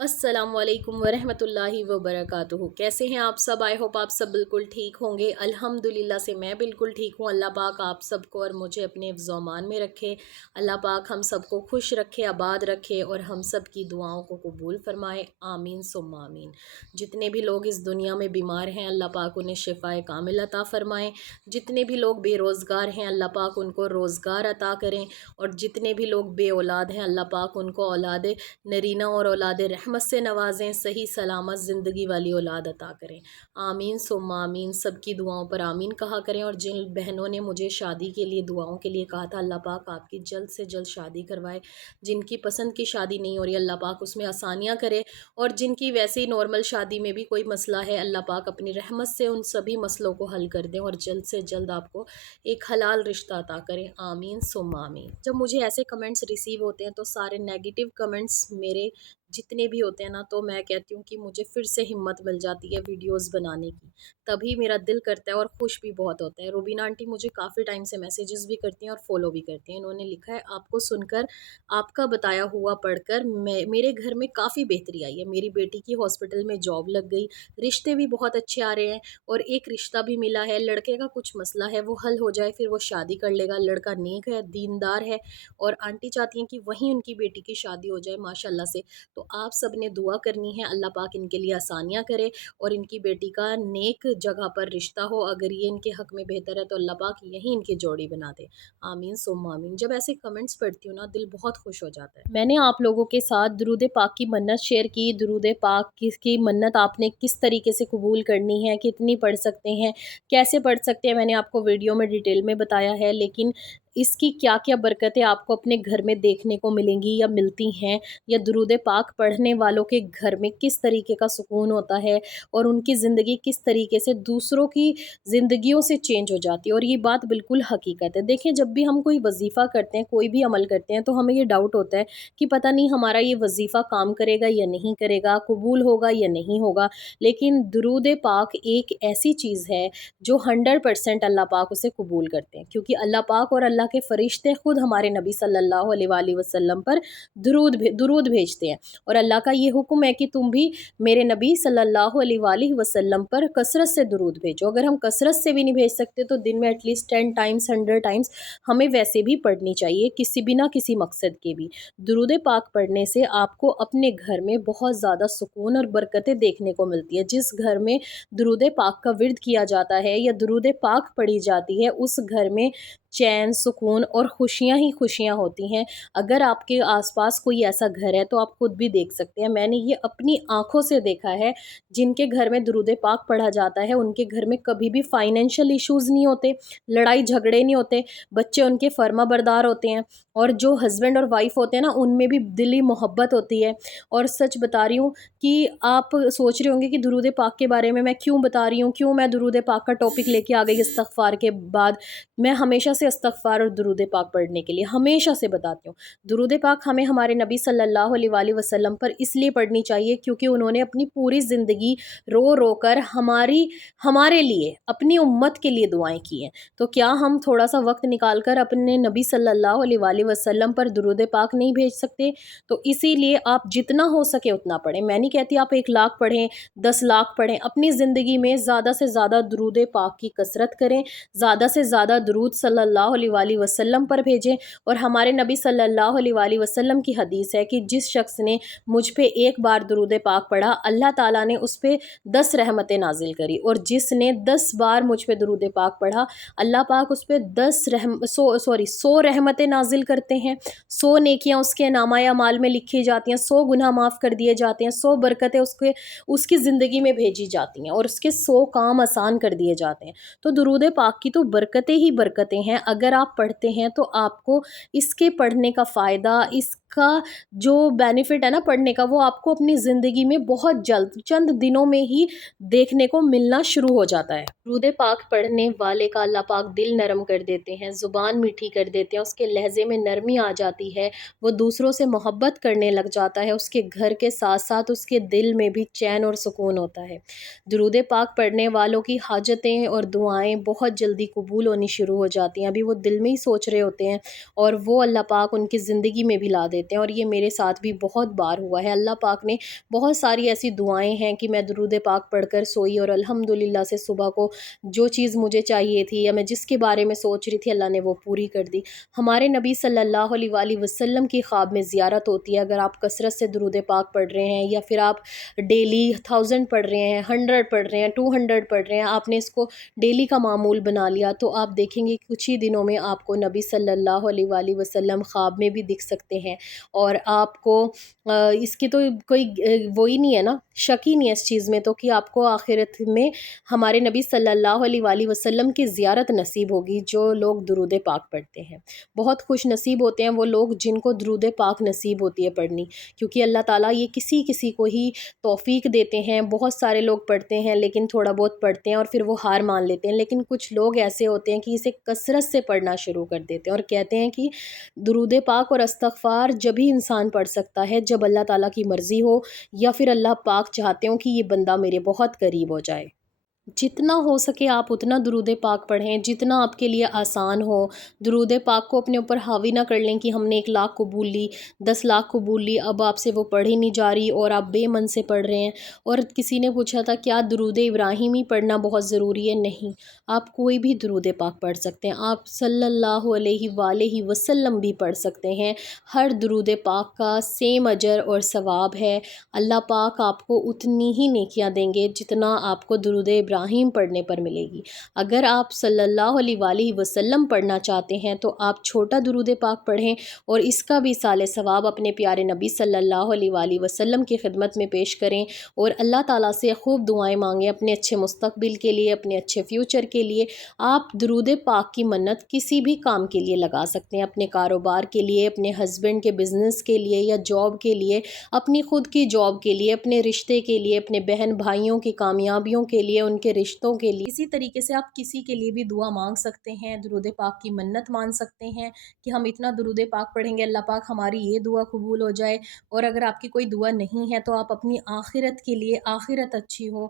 अस्सलाम वालेकुम वरहमतुल्लाहि वबरकातुहू। कैसे हैं आप सब? आई होप आप सब बिल्कुल ठीक होंगे। अल्हम्दुलिल्लाह से मैं बिल्कुल ठीक हूँ। अल्लाह पाक आप सबको और मुझे अपने हिफ्ज़-ओ-अमान में रखे। अल्लाह पाक हम सबको खुश रखे, आबाद रखे और हम सब की दुआओं को कबूल फरमाए। आमीन सुम्मा आमीन। जितने भी लोग इस दुनिया में बीमार हैं अल्लाह पाक उन्हें शिफ़ाए कामिल अता फ़रमाएँ। जितने भी लोग बेरोज़गार हैं अल्लाह पाक उनको रोज़गार अता करें। और जितने भी लोग बे औलाद हैं अल्लाह पाक उनको औलाद नरीना और औलाद रहमत से नवाजें, सही सलामत ज़िंदगी वाली औलाद अता करें। आमीन सुम्मा आमीन। सबकी दुआओं पर आमीन कहा करें। और जिन बहनों ने मुझे शादी के लिए दुआओं के लिए कहा था अल्लाह पाक आपकी जल्द से जल्द शादी करवाए। जिनकी पसंद की शादी नहीं हो रही अल्लाह पाक उसमें आसानियाँ करे। और जिनकी वैसे ही नॉर्मल शादी में भी कोई मसला है अल्लाह पाक अपनी रहमत से उन सभी मसलों को हल कर दें और जल्द से जल्द आपको एक हलाल रिश्ता अता करें। आमीन सुम्मा आमीन। जब मुझे ऐसे कमेंट्स रिसीव होते हैं तो सारे नेगेटिव कमेंट्स मेरे जितने भी होते हैं ना, तो मैं कहती हूँ कि मुझे फिर से हिम्मत मिल जाती है वीडियोस बनाने की। तभी मेरा दिल करता है और खुश भी बहुत होता है। रूबीना आंटी मुझे काफ़ी टाइम से मैसेजेस भी करती हैं और फॉलो भी करती हैं। इन्होंने लिखा है, आपको सुनकर, आपका बताया हुआ पढ़कर मेरे घर में काफ़ी बेहतरी आई है। मेरी बेटी की हॉस्पिटल में जॉब लग गई, रिश्ते भी बहुत अच्छे आ रहे हैं और एक रिश्ता भी मिला है। लड़के का कुछ मसला है वो हल हो जाए, फिर वो शादी कर लेगा। लड़का नेक है, दीनदार है और आंटी चाहती हैं कि वहीं उनकी बेटी की शादी हो जाए माशाल्लाह से। तो आप सब ने दुआ करनी है अल्लाह पाक इनके लिए आसानियाँ करे और इनकी बेटी का नेक जगह पर रिश्ता हो। अगर ये इनके हक़ में बेहतर है तो अल्लाह पाक यही इनकी जोड़ी बना दे। आमीन सुम्मा आमीन। जब ऐसे कमेंट्स पढ़ती हूँ ना, दिल बहुत खुश हो जाता है। मैंने आप लोगों के साथ दुरूद पाक की मन्नत शेयर की। दुरूद पाक की मन्नत आपने किस तरीके से कबूल करनी है, कितनी पढ़ सकते हैं, कैसे पढ़ सकते हैं, मैंने आपको वीडियो में डिटेल में बताया है। लेकिन इसकी क्या क्या बरकतें आपको अपने घर में देखने को मिलेंगी या मिलती हैं, या दुरूद पाक पढ़ने वालों के घर में किस तरीके का सुकून होता है और उनकी ज़िंदगी किस तरीके से दूसरों की ज़िंदगियों से चेंज हो जाती है। और ये बात बिल्कुल हकीकत है। देखिए, जब भी हम कोई वजीफ़ा करते हैं, कोई भी अमल करते हैं, तो हमें ये डाउट होता है कि पता नहीं हमारा ये वजीफ़ा काम करेगा या नहीं करेगा, कबूल होगा या नहीं होगा। लेकिन दुरूद पाक एक ऐसी चीज़ है जो 100% अल्लाह पाक उसे कबूल करते हैं, क्योंकि अल्लाह पाक और अल्लाह के फ़रिश्ते खुद हमारे नबी सल्लल्लाहु अलैहि वसल्लम पर दुरूद भेजते हैं। और अल्लाह का ये हुक्म है कि तुम भी मेरे नबी सल्लल्लाहु अलैहि वसल्लम पर कसरत से दुरूद भेजो। अगर हम कसरत से भी नहीं भेज सकते तो दिन में एटलीस्ट 10 टाइम्स 100 टाइम्स हमें वैसे भी पढ़नी चाहिए, किसी बिना किसी मकसद के भी। दुरूद पाक पढ़ने से आपको अपने घर में बहुत ज़्यादा सुकून और बरकतें देखने को मिलती है। जिस घर में दुरूद पाक का विर्द किया जाता है या दुरूद पाक पढ़ी जाती है, उस घर में चैन, सुकून और खुशियाँ ही खुशियाँ होती हैं। अगर आपके आसपास कोई ऐसा घर है तो आप खुद भी देख सकते हैं। मैंने ये अपनी आँखों से देखा है, जिनके घर में दुरूद पाक पढ़ा जाता है उनके घर में कभी भी फाइनेंशियल इश्यूज़ नहीं होते, लड़ाई झगड़े नहीं होते, बच्चे उनके फर्माबरदार होते हैं और जो हस्बैंड और वाइफ़ होते हैं ना, उनमें भी दिली मोहब्बत होती है। और सच बता रही हूँ कि आप सोच रहे होंगे कि दुरूद पाक के बारे में मैं क्यों बता रही हूँ, क्यों मैं दुरूद पाक का टॉपिक लेके आ गई इस्तिग़फ़ार के बाद। मैं हमेशा से इस्तिग़फ़ार और दुरूद पाक पढ़ने के लिए हमेशा से बताती हूँ। दुरूद पाक हमें हमारे नबी सल्लल्लाहु अलैहि वसल्लम पर इसलिए पढ़नी चाहिए क्योंकि उन्होंने अपनी पूरी ज़िंदगी रो रो कर हमारे लिए, अपनी उम्मत के लिए दुआएं की हैं। तो क्या हम थोड़ा सा वक्त निकाल कर अपने नबी सल्लल्लाहु अलैहि वसल्लम पर दुरूद पाक नहीं भेज सकते? तो इसीलिए आप जितना हो सके उतना पढ़ें। मैं नहीं कहती आप 1 लाख पढ़ें, 10 लाख पढ़ें। अपनी ज़िंदगी में ज़्यादा से ज़्यादा दुरूद पाक की कसरत करें, ज़्यादा से ज़्यादा दुरूद सल्लल्लाहु अलैहि वसल्लम पर भेजें। और हमारे नबी सल्लल्लाहु अलैहि वसल्लम की हदीस है कि जिस शख्स ने मुझ पे एक बार दुरूद पाक पढ़ा, अल्लाह ताला ने उस पे 10 रहमतें नाजिल करी। और जिसने 10 बार मुझ पे दुरूद पाक पढ़ा, अल्लाह पाक उस पे 100 रहमतें नाजिल करते हैं। 100 नेकियां उसके नामाए अमाल में लिखी जाती हैं, 100 गुनाह माफ़ कर दिए जाते हैं, 100 बरकतें उसकी ज़िंदगी में भेजी जाती हैं और उसके 100 काम आसान कर दिए जाते हैं। तो दुरूद पाक की तो बरकतें ही बरकतें हैं। अगर आप पढ़ते हैं तो आपको इसके पढ़ने का फ़ायदा, इसका जो बेनिफिट है ना पढ़ने का, वो आपको अपनी ज़िंदगी में बहुत जल्द, चंद दिनों में ही देखने को मिलना शुरू हो जाता है। दुरूद पाक पढ़ने वाले का अल्लाह पाक दिल नरम कर देते हैं, ज़ुबान मीठी कर देते हैं, उसके लहज़े में نرمی آ جاتی ہے، وہ دوسروں سے محبت کرنے لگ جاتا ہے، اس کے گھر کے ساتھ ساتھ اس کے دل میں بھی چین اور سکون ہوتا ہے۔ درود پاک پڑھنے والوں کی حاجتیں اور دعائیں بہت جلدی قبول ہونی شروع ہو جاتی ہیں، ابھی وہ دل میں ہی سوچ رہے ہوتے ہیں اور وہ اللہ پاک ان کی زندگی میں بھی لا دیتے ہیں، اور یہ میرے ساتھ بھی بہت بار ہوا ہے۔ اللہ پاک نے بہت ساری ایسی دعائیں ہیں کہ میں درود پاک پڑھ کر سوئی اور الحمدللہ سے صبح کو جو چیز مجھے چاہیے تھی یا میں جس کے بارے میں سوچ رہی تھی، اللہ نے وہ پوری کر دی۔ ہمارے نبی صلی اللہ علیہ وآلہ وسلم کی خواب میں زیارت ہوتی ہے۔ اگر آپ کثرت سے درود پاک پڑھ رہے ہیں یا پھر آپ ڈیلی 1000 پڑھ رہے ہیں، 100 پڑھ رہے ہیں، 200 پڑھ رہے ہیں، آپ نے اس کو ڈیلی کا معمول بنا لیا، تو آپ دیکھیں گے کچھ ہی دنوں میں آپ کو نبی صلی اللہ علیہ وآلہ وسلم خواب میں بھی دکھ سکتے ہیں، اور آپ کو اس کی تو کوئی وہی نہیں ہے نا، شک ہی نہیں ہے اس چیز میں تو، کہ آپ کو آخرت میں ہمارے نبی صلی اللہ علیہ وآلہ وسلم کی زیارت نصیب ہوگی جو لوگ درود پاک پڑھتے ہیں۔ بہت خوش نصیب ہوتے ہیں وہ لوگ جن کو درود پاک نصیب ہوتی ہے پڑھنی، کیونکہ اللہ تعالیٰ یہ کسی کسی کو ہی توفیق دیتے ہیں۔ بہت سارے لوگ پڑھتے ہیں لیکن تھوڑا بہت پڑھتے ہیں اور پھر وہ ہار مان لیتے ہیں، لیکن کچھ لوگ ایسے ہوتے ہیں کہ اسے کثرت سے پڑھنا شروع کر دیتے ہیں اور کہتے ہیں کہ درود پاک اور استغفار جبھی انسان پڑھ سکتا ہے جب اللہ تعالیٰ کی مرضی ہو یا پھر اللہ پاک چاہتے ہوں کہ یہ بندہ میرے بہت قریب ہو جائے۔ جتنا ہو سکے آپ اتنا درود پاک پڑھیں، جتنا آپ کے لیے آسان ہو۔ درود پاک کو اپنے اوپر حاوی نہ کر لیں کہ ہم نے 1 لاکھ قبول لی، 10 لاکھ قبول لی، اب آپ سے وہ پڑھی نہیں جا رہی اور آپ بے من سے پڑھ رہے ہیں۔ اور کسی نے پوچھا تھا کیا درود ابراہیمی پڑھنا بہت ضروری ہے؟ نہیں، آپ کوئی بھی درود پاک پڑھ سکتے ہیں، آپ صلی اللہ علیہ وآلہ وسلم بھی پڑھ سکتے ہیں۔ ہر درود پاک کا سیم اجر اور ثواب ہے۔ اللہ پاک آپ کو اتنی ہی نیکیاں دیں گے جتنا آپ کو درود ابراہیم پڑھنے پر ملے گی۔ اگر آپ صلی اللہ علیہ وآلہ وسلم پڑھنا چاہتے ہیں تو آپ چھوٹا درود پاک پڑھیں اور اس کا بھی سال ثواب اپنے پیارے نبی صلی اللہ علیہ وآلہ وسلم کی خدمت میں پیش کریں اور اللہ تعالیٰ سے خوب دعائیں مانگیں اپنے اچھے مستقبل کے لیے، اپنے اچھے فیوچر کے لیے۔ آپ درود پاک کی منت کسی بھی کام کے لیے لگا سکتے ہیں، اپنے کاروبار کے لیے، اپنے ہسبینڈ کے بزنس کے لیے یا جاب کے لیے، اپنی خود کی جاب کے لیے، اپنے رشتے کے لیے، اپنے بہن بھائیوں کی کامیابیوں کے لیے، ان کے رشتوں کے لیے۔ اسی طریقے سے آپ کسی کے لیے بھی دعا مانگ سکتے ہیں، درود پاک کی منت مان سکتے ہیں کہ ہم اتنا درود پاک پڑھیں گے اللہ پاک ہماری یہ دعا قبول ہو جائے۔ اور اگر آپ کی کوئی دعا نہیں ہے تو آپ اپنی آخرت کے لیے، آخرت اچھی ہو،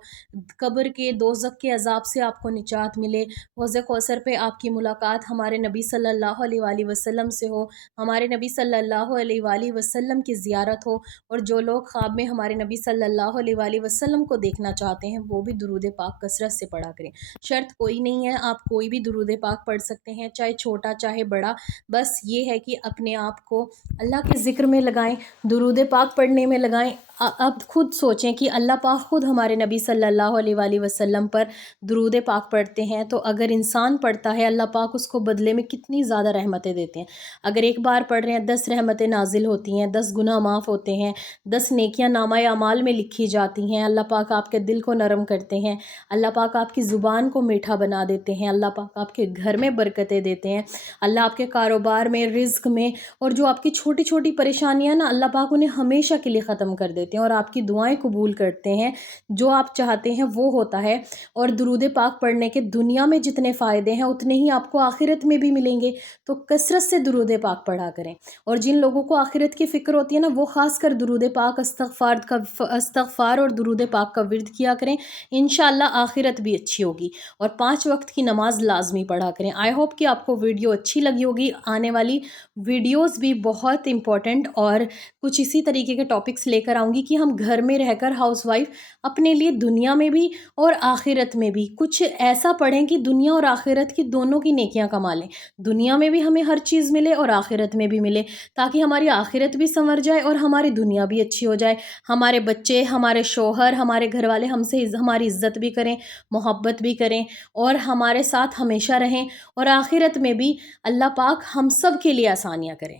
قبر کے دوزخ کے عذاب سے آپ کو نجات ملے، حوض کوثر پہ آپ کی ملاقات ہمارے نبی صلی اللہ علیہ وآلہ وسلم سے ہو، ہمارے نبی صلی اللہ علیہ وآلہ وسلم کی زیارت ہو، اور جو لوگ خواب میں ہمارے نبی صلی اللہ علیہ وآلہ وسلم کو دیکھنا چاہتے ہیں وہ بھی درود پاک کثرت سے پڑھا کریں۔ شرط کوئی نہیں ہے، آپ کوئی بھی درود پاک پڑھ سکتے ہیں، چاہے چھوٹا چاہے بڑا، بس یہ ہے کہ اپنے آپ کو اللہ کے ذکر میں لگائیں، درود پاک پڑھنے میں لگائیں۔ اب خود سوچیں کہ اللہ پاک خود ہمارے نبی صلی اللہ علیہ وآلہ وسلم پر درود پاک پڑھتے ہیں، تو اگر انسان پڑھتا ہے اللہ پاک اس کو بدلے میں کتنی زیادہ رحمتیں دیتے ہیں۔ اگر ایک بار پڑھ رہے ہیں 10 رحمتیں نازل ہوتی ہیں، 10 گناہ معاف ہوتے ہیں، 10 نیکیاں نامہ اعمال میں لکھی جاتی ہیں، اللہ پاک آپ کے دل کو نرم کرتے ہیں، اللہ پاک آپ کی زبان کو میٹھا بنا دیتے ہیں، اللہ پاک آپ کے گھر میں برکتیں دیتے ہیں، اللہ آپ کے کاروبار میں، رزق میں، اور جو آپ کی چھوٹی چھوٹی پریشانیاں نا اللہ پاک انہیں ہمیشہ کے لیے ختم کر دیتے ہیں اور آپ کی دعائیں قبول کرتے ہیں، جو آپ چاہتے ہیں وہ ہوتا ہے۔ اور درود پاک پڑھنے کے دنیا میں جتنے فائدے ہیں اتنے ہی آپ کو آخرت میں بھی ملیں گے، تو کثرت سے درود پاک پڑھا کریں۔ اور جن لوگوں کو آخرت کی فکر ہوتی ہے نا وہ خاص کر درود پاک، استغفار اور درود پاک کا ورد کیا کریں، انشاءاللہ آخرت بھی اچھی ہوگی۔ اور 5 وقت کی نماز لازمی پڑھا کریں۔ آئی ہوپ کہ آپ کو ویڈیو اچھی لگی ہوگی، آنے والی ویڈیوز بھی بہت امپورٹنٹ اور کچھ اسی طریقے کے ٹاپکس لے کر آؤں گی کہ ہم گھر میں رہ کر ہاؤس وائف اپنے لیے دنیا میں بھی اور آخرت میں بھی کچھ ایسا پڑھیں کہ دنیا اور آخرت کی دونوں کی نیکیاں کما لیں، دنیا میں بھی ہمیں ہر چیز ملے اور آخرت میں بھی ملے، تاکہ ہماری آخرت بھی سنور جائے اور ہماری دنیا بھی اچھی ہو جائے، ہمارے بچے، ہمارے شوہر، ہمارے گھر والے ہم سے ہماری عزت بھی کریں، محبت بھی کریں اور ہمارے ساتھ ہمیشہ رہیں، اور آخرت میں بھی اللہ پاک ہم سب کے لیے آسانیاں کریں۔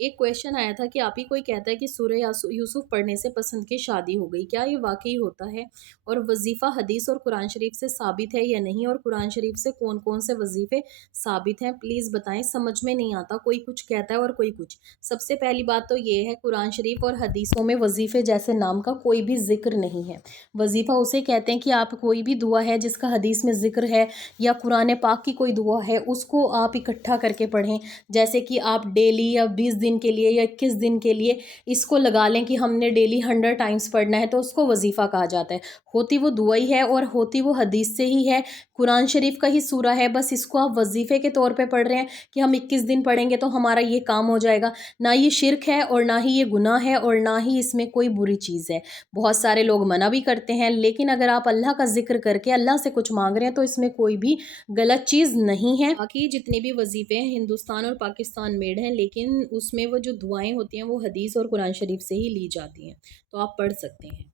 एक क्वेश्चन आया था कि आप ही कोई कहता है कि सूरह यूसुफ पढ़ने से पसंद की शादी हो गई, क्या ये वाकई होता है? और वजीफ़ा हदीस और कुरान शरीफ से साबित है या नहीं, और कुरान शरीफ से कौन कौन से वजीफ़े साबित हैं, प्लीज़ बताएं। समझ में नहीं आता, कोई कुछ कहता है और कोई कुछ। सबसे पहली बात तो ये है, कुरान शरीफ और हदीसों में वजीफ़े जैसे नाम का कोई भी जिक्र नहीं है। वजीफ़ा उसे कहते हैं कि आप कोई भी दुआ है जिसका हदीस में जिक्र है या कुरान पाक की कोई दुआ है, उसको आप इकट्ठा करके पढ़ें। जैसे कि आप डेली या 20 दिन के लिए या 21 दिन के लिए इसको लगा लें कि हमने डेली 100 टाइम्स पढ़ना है, तो उसको वजीफ़ा कहा जाता है। होती वो दुआ ही है और होती वो हदीस से ही है, कुरान शरीफ का ही सूरा है, बस इसको आप वजीफ़े के तौर पे पढ़ रहे हैं कि हम 21 दिन पढ़ेंगे तो हमारा ये काम हो जाएगा। ना ये शिरक है और ना ही ये गुनाह है और ना ही इसमें कोई बुरी चीज़ है। बहुत सारे लोग मना भी करते हैं, लेकिन अगर आप अल्लाह का जिक्र करके अल्लाह से कुछ मांग रहे हैं तो इसमें कोई भी गलत चीज़ नहीं है। बाकी जितने भी वजीफ़े हैं हिंदुस्तान और पाकिस्तान मेड हैं, लेकिन उसमें वो जो दुआएं होती हैं वो हदीस और कुरान शरीफ से ही ली जाती हैं, तो आप पढ़ सकते हैं।